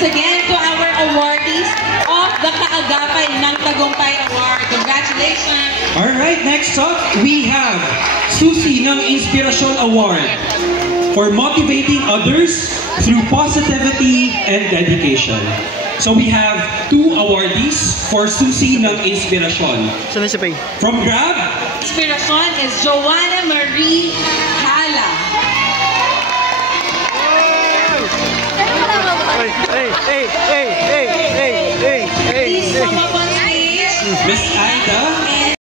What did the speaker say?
once again to our awardees of the Kaagapay ng Tagumpay Award. Congratulations! Alright, next up, we have Susi ng Inspirasyon Award for motivating others through positivity and dedication. So we have 2 awardees for Susi ng Inspirasyon. From Grab, Inspirasyon is Joanna Marie Hala. Please come up on stage. Miss Aida